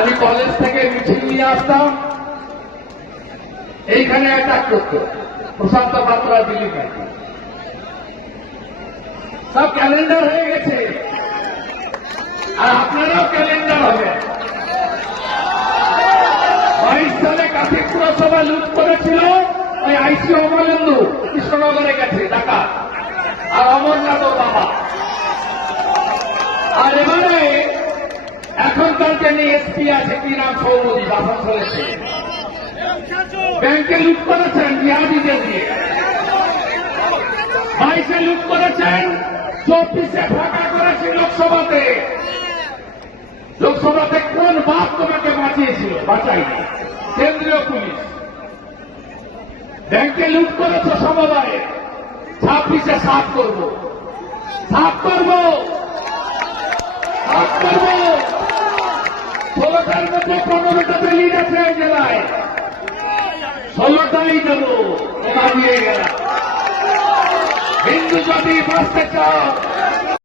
আমি কলেজ থেকে মিছিল নিয়ে আসতাম, এইখানে অ্যাটাক করতো প্রশান্ত পাত্রা দিলীপ। সব ক্যালেন্ডার হয়ে গেছে, আর আপনারাও ক্যালেন্ডার হবে। 22 সালে কাশী পুরসভা লুট করেছিল ওই আইসি অমলেন্দু, কৃষ্ণনগরে গেছে ঢাকা, আর অমরনাথ বাবা। আর এবারে এখনকার যিনি এসপি আছে, কি নাম, সৌমদী, আসানসোলের ছেলে, ব্যাংকে লুট করেছেন জিহাদিদের দিয়ে। 22-এ লুট করেছেন, 24-এ ফাঁকা করেছেন লোকসভাতে। লোকসভাতে কোন বাপ তোমাকে বাঁচিয়েছিল? বাঁচাইনি। কেন্দ্রীয় পুলিশ। ব্যাংকে লুট করেছ সমবায়ে, 26-এ সাফ করব, সাফ করব, সাফ করব। 16টার মধ্যে 15টাতে লিড আছে এই জেলায়, 16টাই দেব, ওটা দিয়ে গেলাম। হিন্দু যদি বাঁচতে চাও